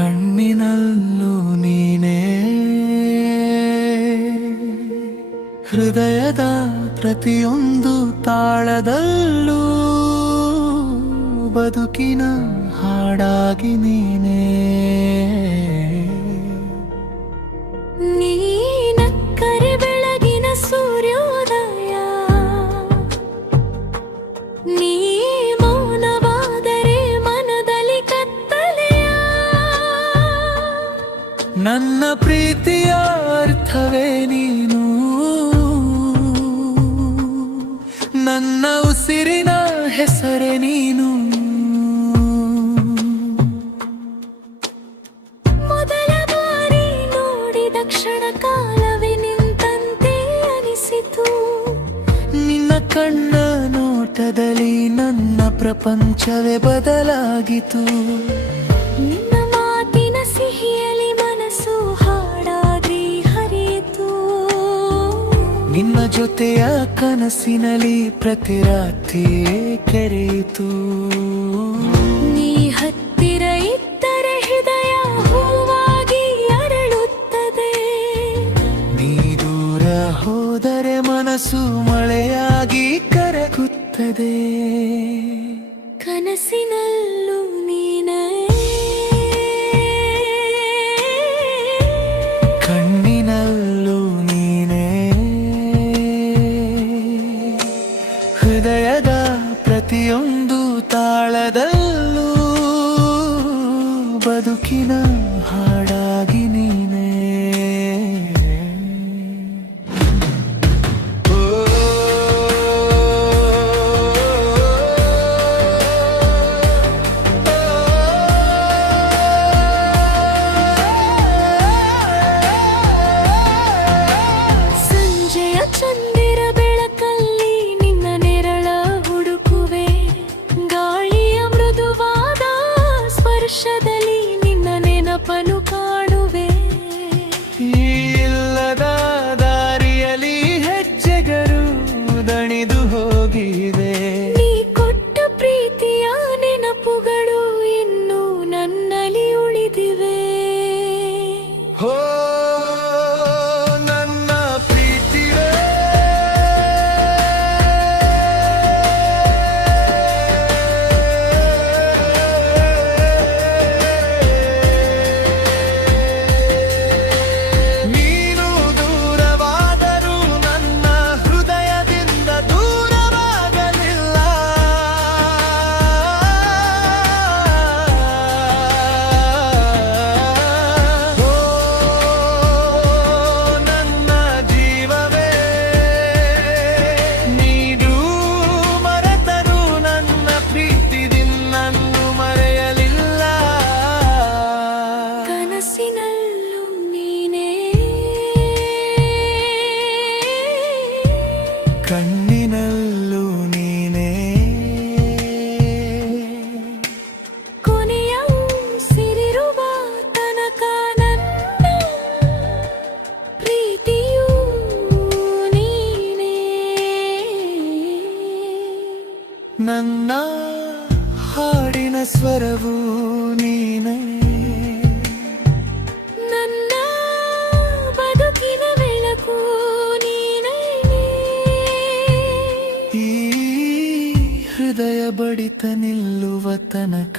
ಕಣ್ಣಿನಲ್ಲೂ ನೀನೇ, ಹೃದಯದ ಪ್ರತಿಯೊಂದು ತಾಳದಲ್ಲೂ ಬದುಕಿನ ಹಾಡಾಗಿ ನೀನೇ. ನೀನಕ್ಕರೆ ಬೆಳಗಿನ ಸೂರ್ಯೋದಯ, ನೀ ಮೌನವಾದರೆ ಮನದಲ್ಲಿ ಕತ್ತಲೆಯ. ನನ್ನ ಪ್ರೀತಿಯ ಅರ್ಥವೇ ನೀನು, ನನ್ನ ಉಸಿರಿನ ಹೆಸರೇ ನೀನು. ಮೊದಲ ಬಾರಿ ನೋಡಿದ ಕ್ಷಣ ಕಾಲವೇ ನಿಂತಂತೆ ಅನಿಸಿತು. ನಿನ್ನ ಕಣ್ಣ ನೋಟದಲ್ಲಿ ನನ್ನ ಪ್ರಪಂಚವೇ ಬದಲಾಗಿತು. ನಿನ್ನ ಮಾತಿನ ಸಿಹಿಯಲ್ಲಿ ಮನಸ್ಸು ಹಾಡಾಗಿ ಹರಿಯಿತು. ನಿನ್ನ ಜೊತೆಯ ಕನಸಿನಲ್ಲಿ ಪ್ರತಿ ರಾತ್ರಿಯೇ ಕರೆಯಿತು. ನೀ ಹತ್ತಿರ ಇದ್ದರೆ ಹೃದಯ ಹೂವಾಗಿ ಅರಳುತ್ತದೆ. ನೀ ದೂರ ಹೋದರೆ ಮನಸ್ಸು ಮಳೆಯಾಗಿ ಕರಗುತ್ತದೆ. ಕನಸಿನಲ್ಲೂ ನೀನೇ, ಕಣ್ಣಿನಲ್ಲೂ ನೀನೇ, ಹೃದಯದ ಪ್ರತಿಯೊಂದು ತಾಳದಲ್ಲೂ ಬದುಕಿನ ಹಾಡಾಗಿ ನೀನೇ. ಸಂಜೆಯ ಚಂದಿರ ಬೆಳಕಲ್ಲಿ ನಿನ್ನ ನೆರಳ ಹುಡುಕುವೆ. ಗಾಳಿಯ ಮೃದುವಾದ ಸ್ಪರ್ಶದಲ್ಲಿ ನಿನ್ನ ನೆನಪನು ಕಾಣುವೆ. ಈ ಇಲ್ಲದ ದಾರಿಯಲ್ಲಿ ಹೆಜ್ಜೆಗಳು ದಣಿದು ಹೋಗಿವೆ. ನೀ ಕೊಟ್ಟ ಪ್ರೀತಿಯ ನೆನಪುಗಳು ಇನ್ನೂ ನನ್ನಲ್ಲಿ ಉಳಿದಿವೆ. ಹೋ ನನ್ನ ಪ್ರೀತಿಯೇ, ನೀನು ದೂರವಾದರೂ ನನ್ನ ಹೃದಯದಿಂದ ದೂರವಾಗಲಿಲ್ಲ. ಓ ನನ್ನ ಜೀವವೇ, ನೀನು ಮರೆತರೂ ನನ್ನ ಪ್ರೀತಿ ನಿನ್ನನ್ನು ಮರೆಯಲಿಲ್ಲ. ಕನಸಿನಲ್ಲೂ ನೀನೇ, ಕಣ್ಣಿನಲ್ಲೂ ನೀನೇ, ಕೊನೆಯ ಉಸಿರಿರುವ ತನಕ ನನ್ನ ಪ್ರೀತಿಯೂ ನೀನೇ. ನನ್ನ ಹಾಡಿನ ಸ್ವರವೂ ನೀನೇ, ನನ್ನ ಬದುಕಿನ ಬೆಳಕು ನೀನೇ. ಈ ಹೃದಯ ಬಡಿತ ನಿಲ್ಲುವ ತನಕ